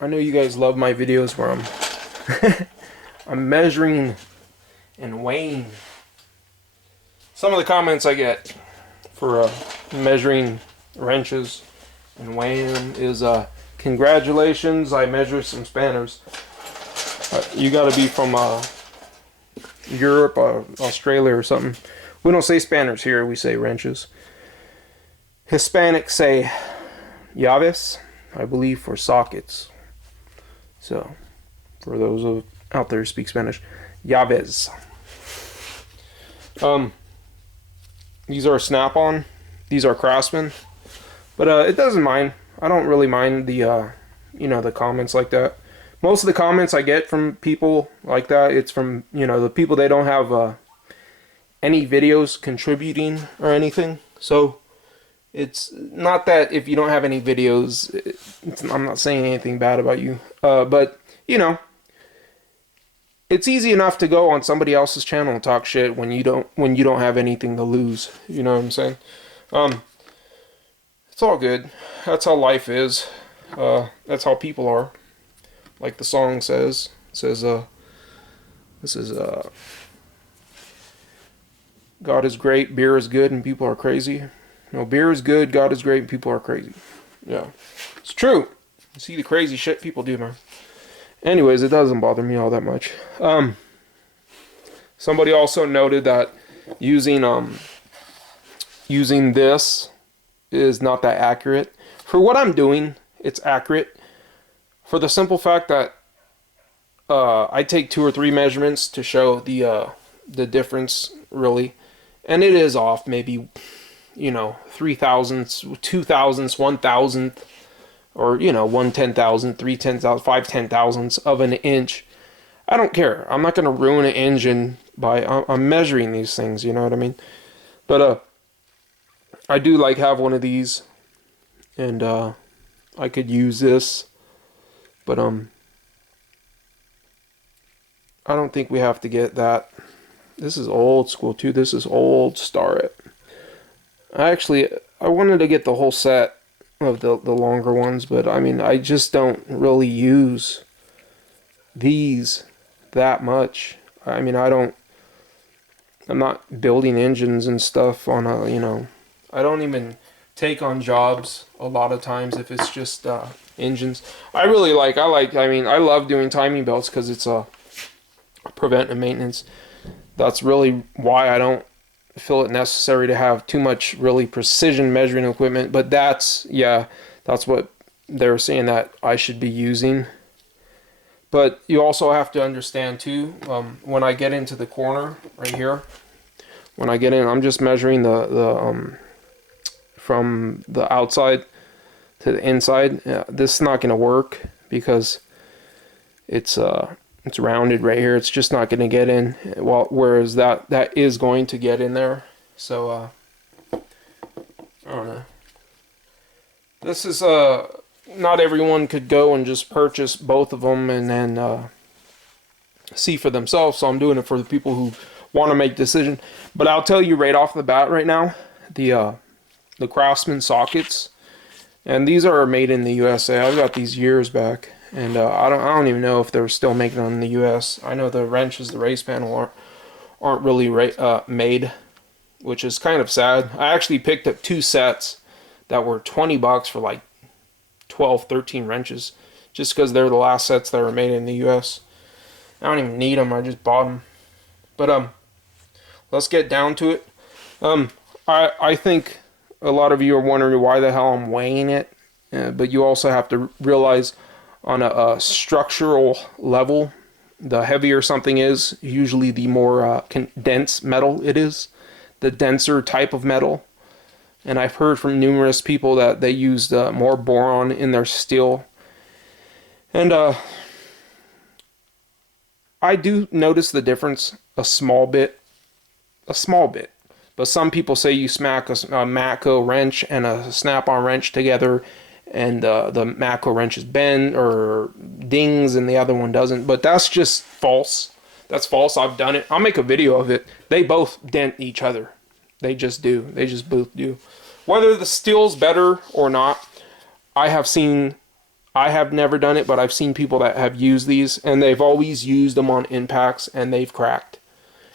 I know you guys love my videos where I'm measuring and weighing. Some of the comments I get for measuring wrenches and weighing them is congratulations, I measured some spanners. You gotta be from Europe or Australia or something. We don't say spanners here, we say wrenches. Hispanics say llaves, I believe, for sockets. So, for those out there who speak Spanish, llaves. These are Snap-on. These are Craftsman. But it doesn't mind. I don't really mind the the comments like that. Most of the comments I get from people like that, it's from the people they don't have any videos contributing or anything. So it's not that if you don't have any videos, I'm not saying anything bad about you. But it's easy enough to go on somebody else's channel and talk shit when you don't have anything to lose. You know what I'm saying? It's all good. That's how life is. That's how people are. Like the song says. It says, this is, God is great, beer is good, and people are crazy. No, beer is good, God is great, and people are crazy. Yeah. It's true. You see the crazy shit people do, man. Anyways, it doesn't bother me all that much. Somebody also noted that using this is not that accurate. For what I'm doing, it's accurate. For the simple fact that I take 2 or 3 measurements to show the difference, really, and it is off maybe 3 thousandths, 2 thousandths, 1 thousandth, or 1 10,000, 3 10,000, 5 10,000ths of an inch. I don't care. I'm not gonna ruin an engine by I'm measuring these things. You know what I mean? But I do like have one of these, and I could use this, but I don't think we have to get that. This is old school too. This is old Starrett. I wanted to get the whole set of the longer ones, but I mean, I just don't really use these that much. I mean, I'm not building engines and stuff on I don't even take on jobs a lot of times if it's just engines. I love doing timing belts because it's a preventive maintenance. That's really why I don't feel it necessary to have too much really precision measuring equipment, but that's what they're saying that I should be using. But you also have to understand too, when I get into the corner right here, when I get in, I'm just measuring the from the outside to the inside. This is not going to work because it's rounded right here. It's just not going to get in. Whereas that is going to get in there. So I don't know. This is not everyone could go and just purchase both of them and then see for themselves. So I'm doing it for the people who want to make decision. But I'll tell you right off the bat right now, the Craftsman sockets, and these are made in the USA. I got these years back. And I don't even know if they're still making them in the U.S. I know the wrenches, the race panel aren't really made, which is kind of sad. I actually picked up 2 sets that were $20 for like 12, 13 wrenches, just because they're the last sets that were made in the U.S. I don't even need them. I just bought them. But let's get down to it. I think a lot of you are wondering why the hell I'm weighing it, but you also have to realize, on a structural level, the heavier something is, usually the more dense metal it is, the denser type of metal. And I've heard from numerous people that they used more boron in their steel. And I do notice the difference a small bit. But some people say you smack a Matco wrench and a Snap-on wrench together, and the Matco wrench is bent or dings and the other one doesn't. But that's just false. That's false. I've done it. I'll make a video of it. They both dent each other. They just do. They just both do. Whether the steel's better or not, I have seen I have never done it, but I've seen people that have used these, and they've always used them on impacts, and they've cracked.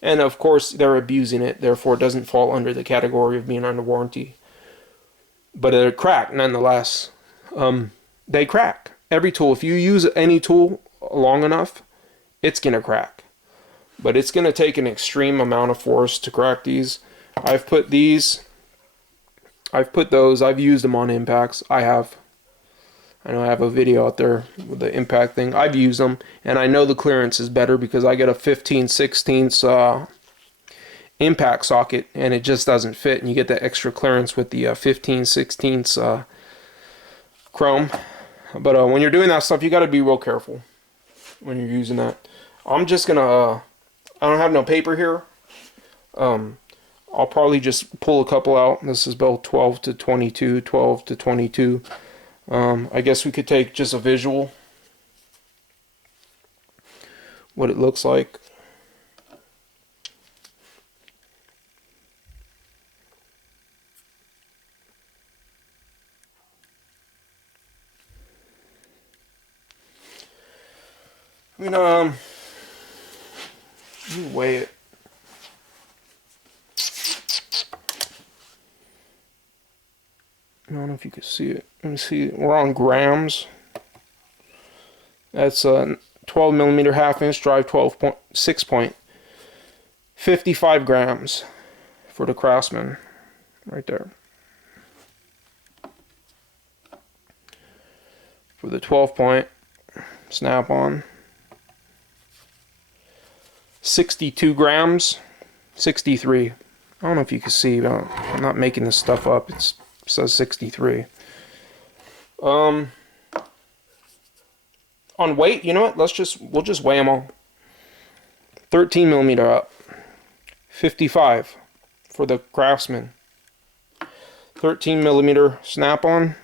And of course, they're abusing it, therefore it doesn't fall under the category of being under warranty. But they're cracked nonetheless. They crack. Every tool, if you use any tool long enough, it's going to crack. But it's going to take an extreme amount of force to crack these. I've put those, I've used them on impacts. I know I have a video out there with the impact thing. I've used them, and I know the clearance is better because I get a 15/16 impact socket, and it just doesn't fit, and you get that extra clearance with the 15/16 chrome. But when you're doing that stuff, you got to be real careful when you're using that. I'm just gonna, I don't have no paper here. I'll probably just pull a couple out. This is about 12 to 22, 12 to 22. I guess we could take just a visual, what it looks like. I mean, let me weigh it. I don't know if you can see it. Let me see. We're on grams. That's a 12 millimeter half-inch drive, 6.55 grams for the Craftsman, right there. For the 12-point snap-on, 62 grams, 63. I don't know if you can see, but I'm not making this stuff up. It says 63. On weight, you know what? We'll just weigh them all. 13 millimeter up, 55 for the Craftsman. 13 millimeter snap-on,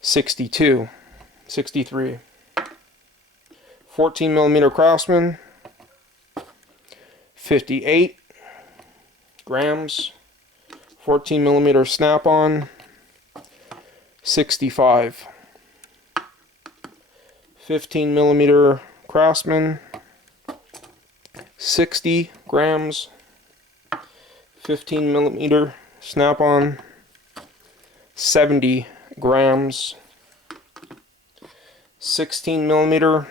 62, 63. 14 millimeter Craftsman, 58 grams. 14 millimeter snap-on, 65. 15 millimeter Craftsman, 60 grams. 15 millimeter snap-on, 70 grams. 16 millimeter,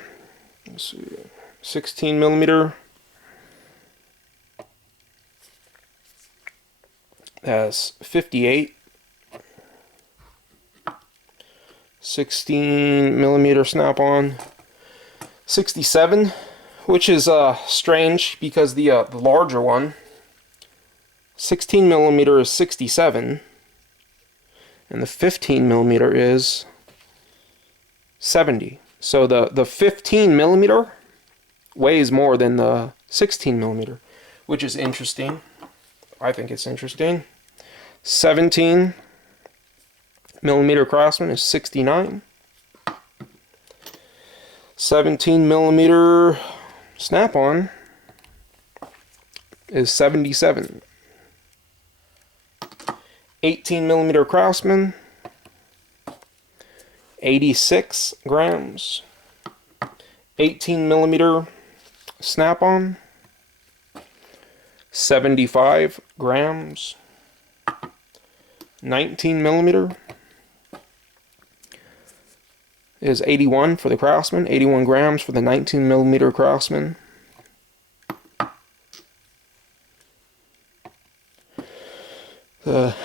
let's see, 16 millimeter, that's 58. 16 millimeter snap-on, 67, which is strange because the larger one, 16 millimeter is 67, and the 15 millimeter is 70. So the 15 millimeter weighs more than the 16 millimeter, which is interesting. I think it's interesting. 17 millimeter Craftsman is 69. 17 millimeter snap-on is 77. 18 millimeter Craftsman, 86 grams. 18 millimeter snap-on, 75 grams. 19 millimeter is 81 for the Craftsman, 81 grams for the 19 millimeter Craftsman. The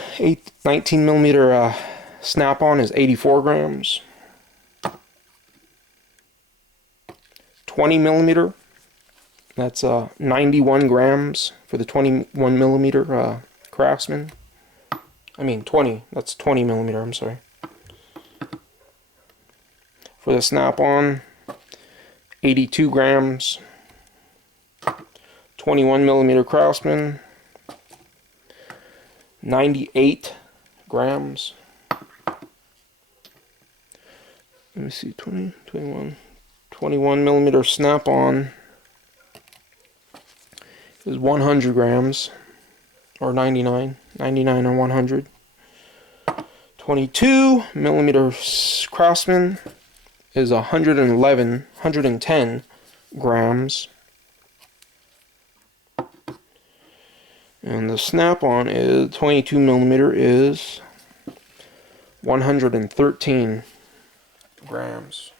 19 millimeter snap-on is 84 grams. 20 millimeter, that's 91 grams for the 21 millimeter Craftsman. I mean 20, that's 20 millimeter, I'm sorry. For the snap-on, 82 grams. 21 millimeter Craftsman, 98 grams. Let me see, 20, 21. 21 millimeter snap-on is 100 grams, or 99 or 100. 22 millimeter Craftsman is 110 grams. And the snap-on is 22 millimeter is 113 grams.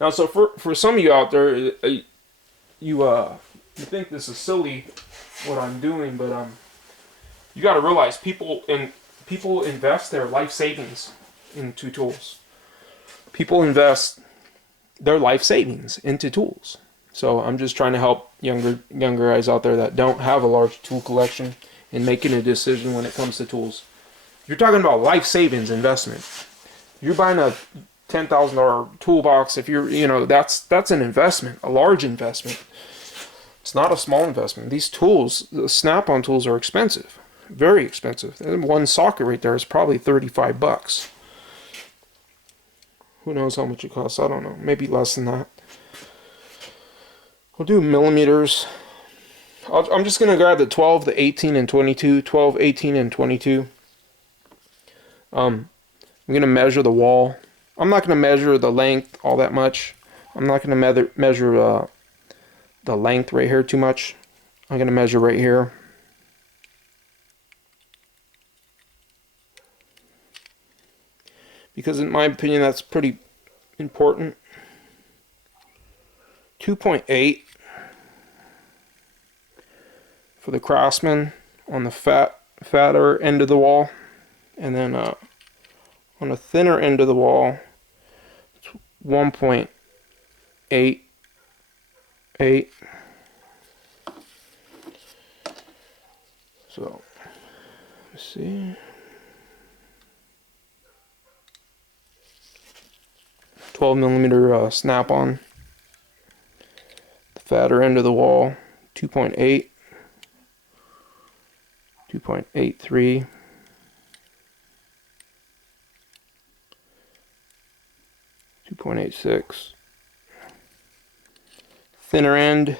Now, so for some of you out there, you think this is silly what I'm doing, but you got to realize people invest their life savings into tools. People invest their life savings into tools. So I'm just trying to help younger guys out there that don't have a large tool collection in making a decision when it comes to tools. You're talking about life savings investment. You're buying a $10,000 toolbox. If that's an investment, a large investment. It's not a small investment. These tools, the snap-on tools, are expensive, very expensive. And one socket right there is probably $35. Who knows how much it costs? I don't know. Maybe less than that. We'll do millimeters. I'm just going to grab the 12, the 18, and 22. 12, 18, and 22. I'm going to measure the wall. I'm not going to measure the length all that much. I'm not going to measure the length right here too much. I'm going to measure right here. Because in my opinion, that's pretty important. 2.8 for the Craftsman on the fatter end of the wall, and then on the thinner end of the wall, it's 1.88. So let's see. 12 millimeter snap-on. The fatter end of the wall, 2.8. 2.83, 2.86, thinner end,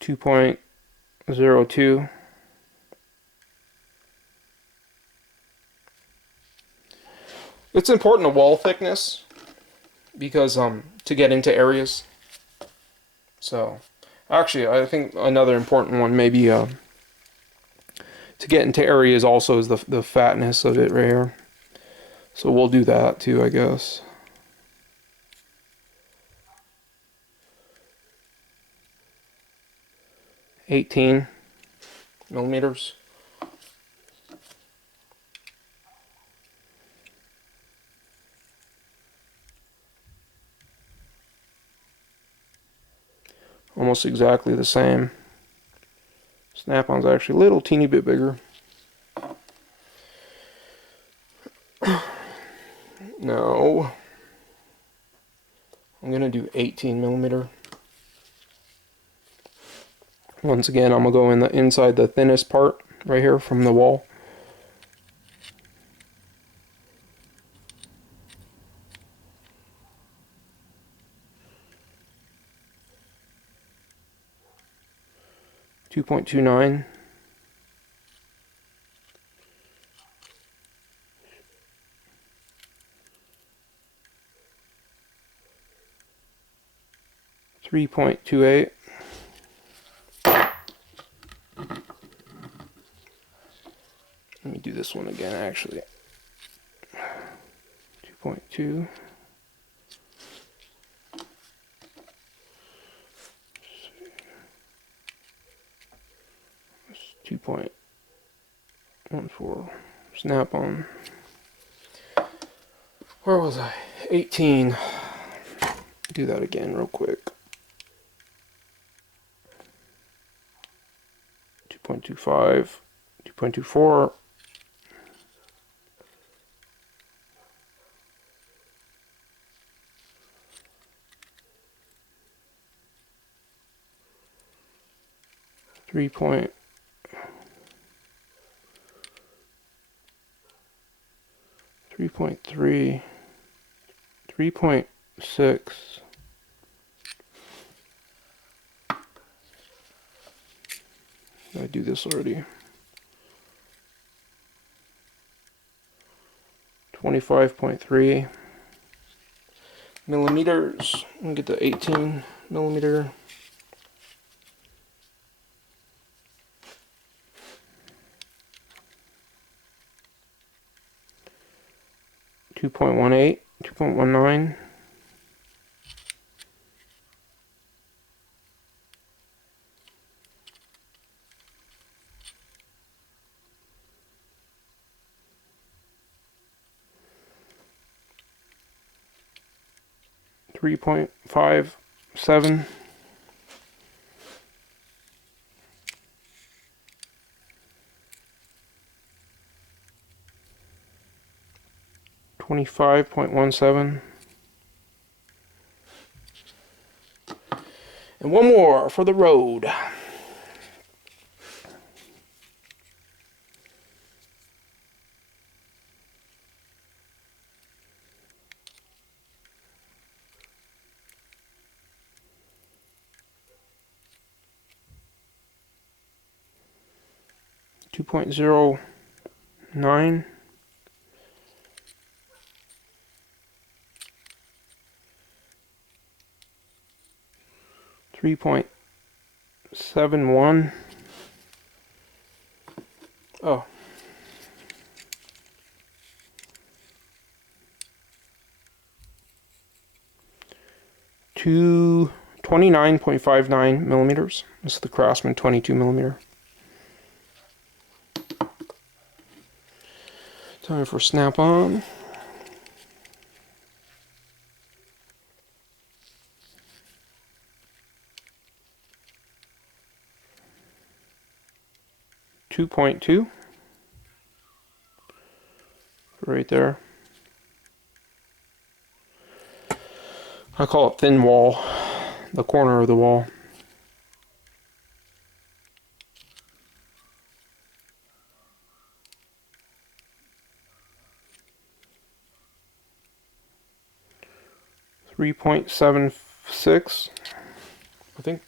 2.02, it's important, the wall thickness, because to get into areas. So, actually, I think another important one maybe to get into areas also is the fatness of it right here. So we'll do that too, I guess. $18 millimeters. Almost exactly the same. Snap-on's actually a little teeny bit bigger. No. I'm going to do 18 millimeter. Once again, I'm going to go in the inside the thinnest part right here from the wall. .29. .28. Let me do this one again, actually. 2.2. 2.14 snap-on. Where was I? 18. Do that again real quick. 2.25, 2.24. 3.3, 3.6, I do this already. 25.3 millimeters. I'm gonna get the 18 millimeter. 2.18, 2.19. .57. 25.17. And one more for the road. .09. 3.71. Oh. 29.59 millimeters. This is the Craftsman 22 millimeter. Time for snap-on. .2 right there. I call it thin wall, the corner of the wall. .76. I think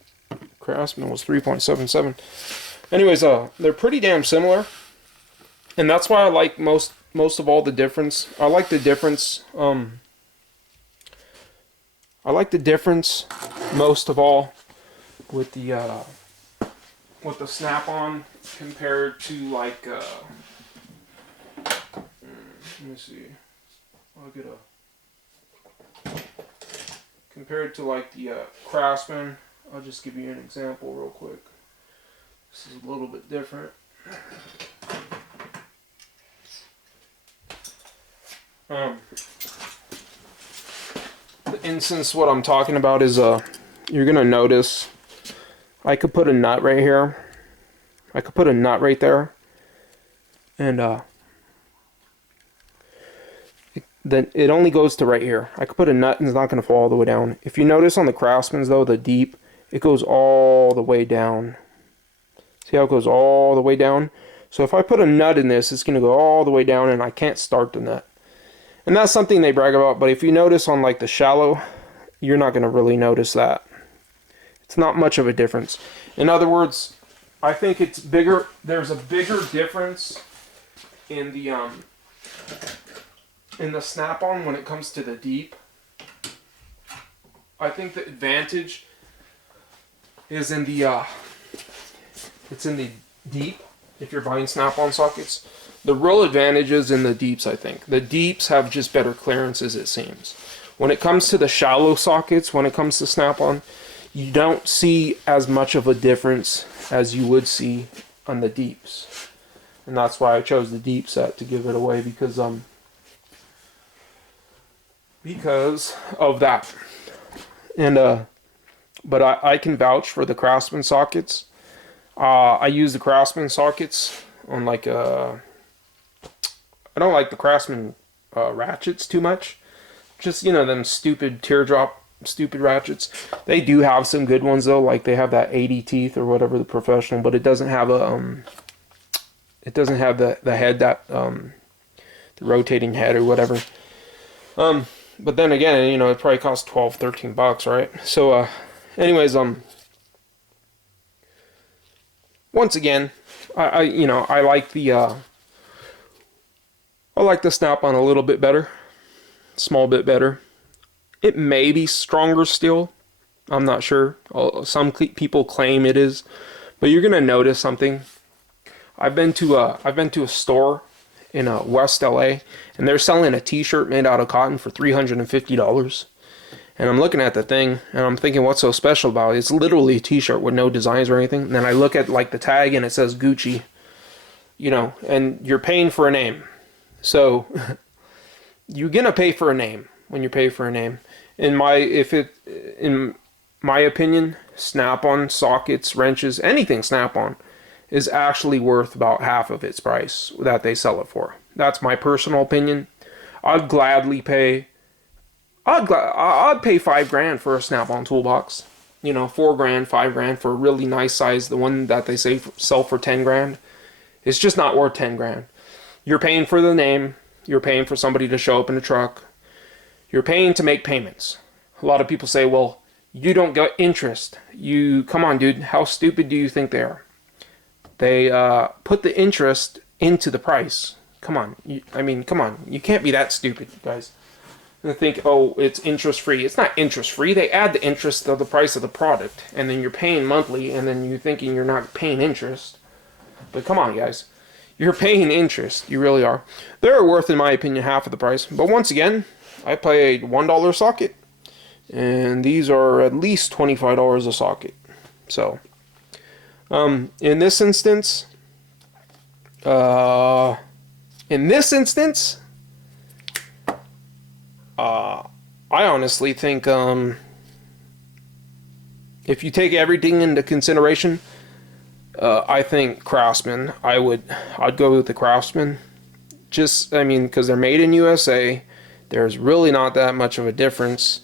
Craftsman was 3.77. Anyways, they're pretty damn similar, and that's why I like most of all the difference. I like the difference. I like the difference most of all with the snap-on compared to like. Let me see. I'll get a. Compared to like the Craftsman, I'll just give you an example real quick. This is a little bit different. The instance what I'm talking about is you're gonna notice I could put a nut right here. I could put a nut right there, and then it only goes to right here. I could put a nut and it's not going to fall all the way down. If you notice on the Craftsman's though, the deep, it goes all the way down. See how it goes all the way down? So if I put a nut in this, it's going to go all the way down and I can't start the nut. And that's something they brag about, but if you notice on like the shallow, you're not going to really notice that. It's not much of a difference. In other words, I think it's bigger. There's a bigger difference in the snap-on when it comes to the deep. I think the advantage is in the it's in the deep if you're buying snap-on sockets. The real advantage is in the deeps, I think. The deeps have just better clearances, it seems. When it comes to the shallow sockets, when it comes to snap-on, you don't see as much of a difference as you would see on the deeps. And that's why I chose the deep set to give it away, because of that. And but I can vouch for the Craftsman sockets. I use the Craftsman sockets on like I don't like the Craftsman ratchets too much. Just, you know, them stupid teardrop stupid ratchets. They do have some good ones though, like they have that 80 teeth or whatever, the professional, but it doesn't have a it doesn't have the head that the rotating head or whatever. But then again, you know, it probably costs $12-13, right? So anyways, once again, you know, I like the snap-on a little bit better, small bit better. It may be stronger steel. I'm not sure. Some people claim it is, but you're gonna notice something. I've been to a store in West LA, and they're selling a T-shirt made out of cotton for $350. And I'm looking at the thing, and I'm thinking, what's so special about it? It's literally a T-shirt with no designs or anything. And then I look at like the tag, and it says Gucci. You know, and you're paying for a name, so you're gonna pay for a name when you pay for a name. In my opinion, snap-on sockets, wrenches, anything snap-on is actually worth about half of its price that they sell it for. That's my personal opinion. I'd gladly pay. I'd pay $5,000 for a snap-on toolbox. You know, $4,000, $5,000 for a really nice size. The one that they say sell for $10,000. It's just not worth $10,000. You're paying for the name. You're paying for somebody to show up in a truck. You're paying to make payments. A lot of people say, well, you don't get interest. Come on, dude. How stupid do you think they are? They put the interest into the price. Come on. Come on. You can't be that stupid, guys. And think, oh, it's interest-free. It's not interest-free. They add the interest of the price of the product, and then you're paying monthly, and then you're thinking you're not paying interest. But come on, guys. You're paying interest. You really are. They're worth, in my opinion, half of the price. But once again, I paid $1 socket. And these are at least $25 a socket. So, in this instance, I honestly think, if you take everything into consideration, I think Craftsman. I'd go with the Craftsman. Because they're made in USA. There's really not that much of a difference.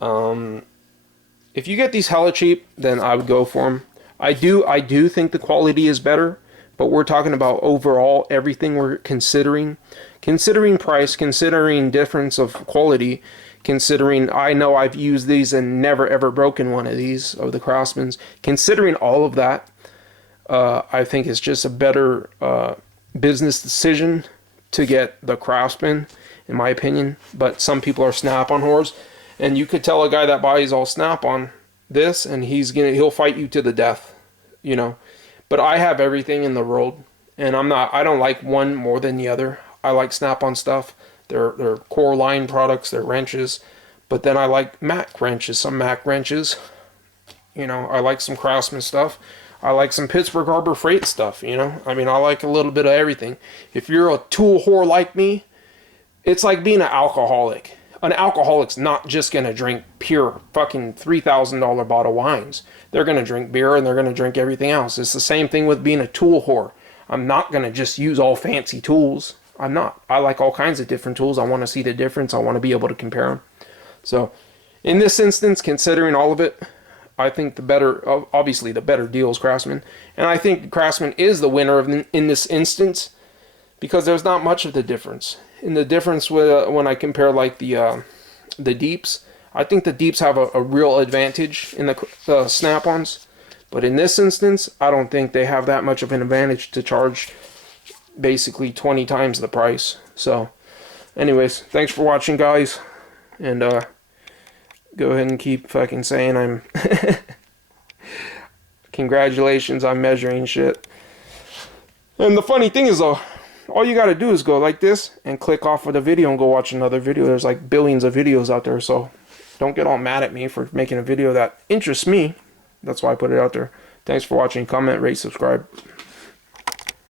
If you get these hella cheap, then I would go for them. I do think the quality is better, but we're talking about overall everything we're considering price, considering difference of quality, considering I know I've used these and never ever broken one of these of the Craftsmans. Considering all of that, I think it's just a better business decision to get the Craftsman, in my opinion. But some people are snap-on whores, and you could tell a guy that buys all snap-on this, and he'll fight you to the death, you know. But I have everything in the world, and I don't like one more than the other. I like snap-on stuff. They're core line products, they're wrenches. But then I like Mac wrenches, some Mac wrenches. You know, I like some Craftsman stuff. I like some Pittsburgh Harbor Freight stuff, you know. I like a little bit of everything. If you're a tool whore like me, it's like being an alcoholic. An alcoholic's not just going to drink pure fucking $3,000 bottle wines. They're going to drink beer and they're going to drink everything else. It's the same thing with being a tool whore. I'm not going to just use all fancy tools. I'm not. I like all kinds of different tools. I want to see the difference. I want to be able to compare them. So, in this instance, considering all of it, I think obviously the better deal is Craftsman. And I think Craftsman is the winner in this instance, because there's not much of the difference. In the difference when I compare like the Deeps, I think the Deeps have a real advantage in the snap-ons. But in this instance, I don't think they have that much of an advantage to charge basically 20 times the price. So, anyways, thanks for watching, guys. And go ahead and keep fucking saying I'm... Congratulations on measuring shit. And the funny thing is, though, all you gotta do is go like this and click off of the video and go watch another video. There's like billions of videos out there, so don't get all mad at me for making a video that interests me. That's why I put it out there. Thanks for watching. Comment, rate, subscribe.